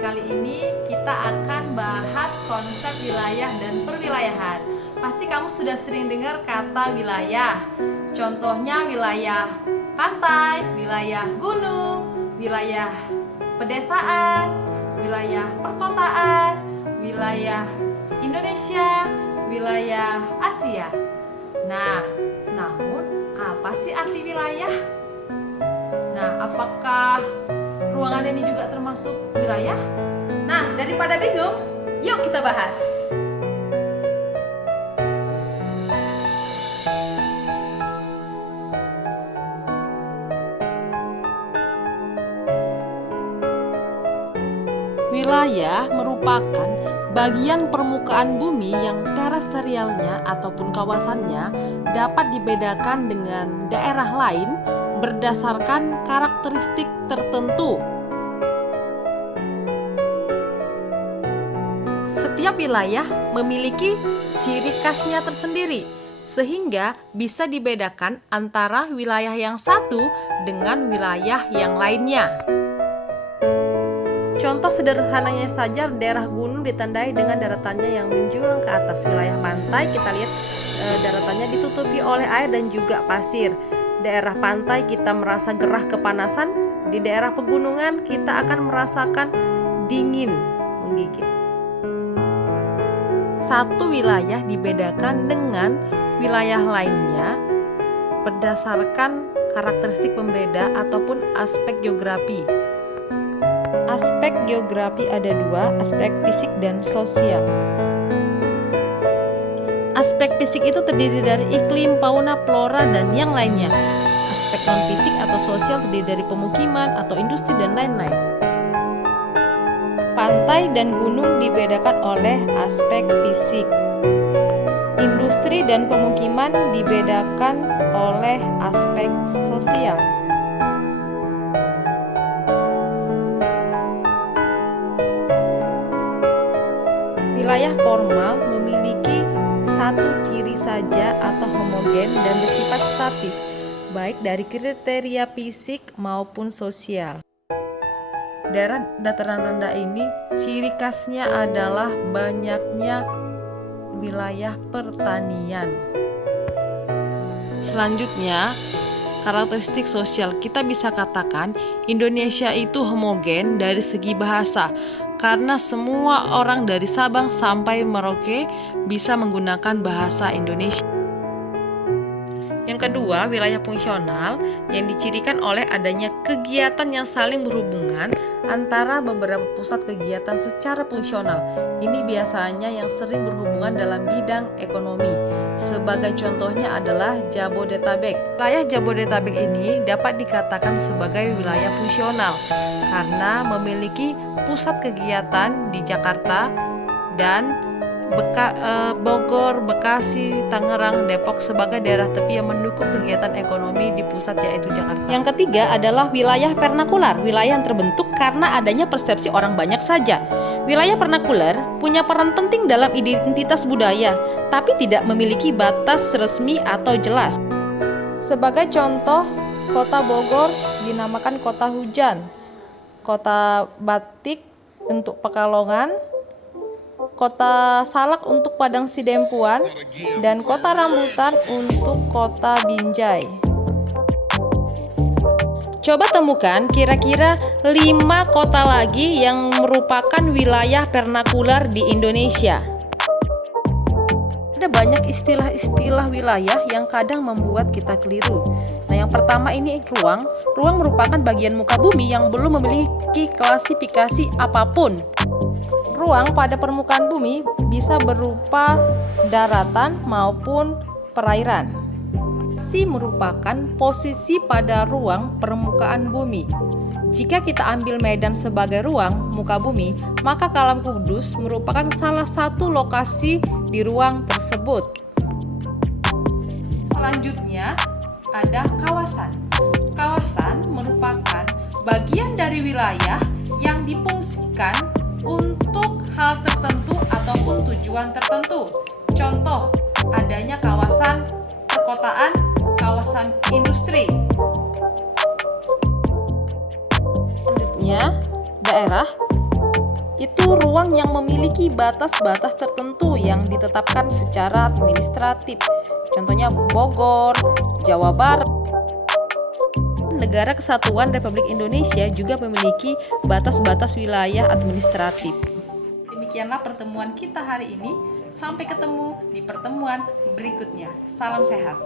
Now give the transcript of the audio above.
kali ini kita akan bahas konsep wilayah dan perwilayahan. Pasti kamu sudah sering dengar kata wilayah. Contohnya wilayah pantai, wilayah gunung, wilayah pedesaan, wilayah perkotaan, wilayah Indonesia, wilayah Asia. Nah, namun apa sih arti wilayah? Nah, apakah ruangan ini juga termasuk wilayah? Nah, daripada bingung, yuk kita bahas. Wilayah merupakan bagian permukaan bumi yang terestrialnya ataupun kawasannya dapat dibedakan dengan daerah lain berdasarkan karakteristik tertentu. Setiap wilayah memiliki ciri khasnya tersendiri, sehingga bisa dibedakan antara wilayah yang satu dengan wilayah yang lainnya. Contoh sederhananya saja, daerah gunung ditandai dengan daratannya yang menjulang ke atas. Wilayah pantai kita lihat daratannya ditutupi oleh air dan juga pasir. Daerah pantai kita merasa gerah kepanasan, di daerah pegunungan kita akan merasakan dingin menggigit. Satu wilayah dibedakan dengan wilayah lainnya berdasarkan karakteristik pembeda ataupun aspek geografi. Aspek geografi ada dua, aspek fisik dan sosial. Aspek fisik itu terdiri dari iklim, fauna, flora, dan yang lainnya. Aspek non-fisik atau sosial terdiri dari pemukiman atau industri dan lain-lain. Pantai dan gunung dibedakan oleh aspek fisik. Industri dan pemukiman dibedakan oleh aspek sosial. Wilayah formal memiliki satu ciri saja atau homogen dan bersifat statis, baik dari kriteria fisik maupun sosial. Daerah dataran rendah ini ciri khasnya adalah banyaknya wilayah pertanian. Selanjutnya, karakteristik sosial. Kita bisa katakan Indonesia itu homogen dari segi bahasa, karena semua orang dari Sabang sampai Merauke bisa menggunakan bahasa Indonesia. Yang kedua, wilayah fungsional yang dicirikan oleh adanya kegiatan yang saling berhubungan antara beberapa pusat kegiatan secara fungsional. Ini biasanya yang sering berhubungan dalam bidang ekonomi. Sebagai contohnya adalah Jabodetabek. Wilayah Jabodetabek ini dapat dikatakan sebagai wilayah fungsional karena memiliki pusat kegiatan di Jakarta dan Bogor, Bekasi, Tangerang, Depok sebagai daerah tepi yang mendukung kegiatan ekonomi di pusat yaitu Jakarta. Yang ketiga adalah wilayah vernakular, wilayah yang terbentuk karena adanya persepsi orang banyak saja. Wilayah vernakular punya peran penting dalam identitas budaya, tapi tidak memiliki batas resmi atau jelas. Sebagai contoh, kota Bogor dinamakan kota hujan, kota batik untuk Pekalongan, kota Salak untuk Padang Sidempuan, dan kota rambutan untuk kota Binjai. Coba temukan kira-kira 5 kota lagi yang merupakan wilayah vernakular di Indonesia. Ada banyak istilah-istilah wilayah yang kadang membuat kita keliru. Nah, yang pertama ini ruang. Ruang merupakan bagian muka bumi yang belum memiliki klasifikasi apapun. Ruang pada permukaan bumi bisa berupa daratan maupun perairan. Si merupakan posisi pada ruang permukaan bumi. Jika kita ambil Medan sebagai ruang muka bumi, maka Kalam Kudus merupakan salah satu lokasi di ruang tersebut. Selanjutnya ada kawasan. Kawasan merupakan bagian dari wilayah yang difungsikan untuk hal tertentu ataupun tujuan tertentu. Contoh, adanya kawasan perkotaan, kawasan industri. Selanjutnya, daerah ruang yang memiliki batas-batas tertentu yang ditetapkan secara administratif. Contohnya Bogor, Jawa Barat. Negara Kesatuan Republik Indonesia juga memiliki batas-batas wilayah administratif. Demikianlah pertemuan kita hari ini. Sampai ketemu di pertemuan berikutnya. Salam sehat.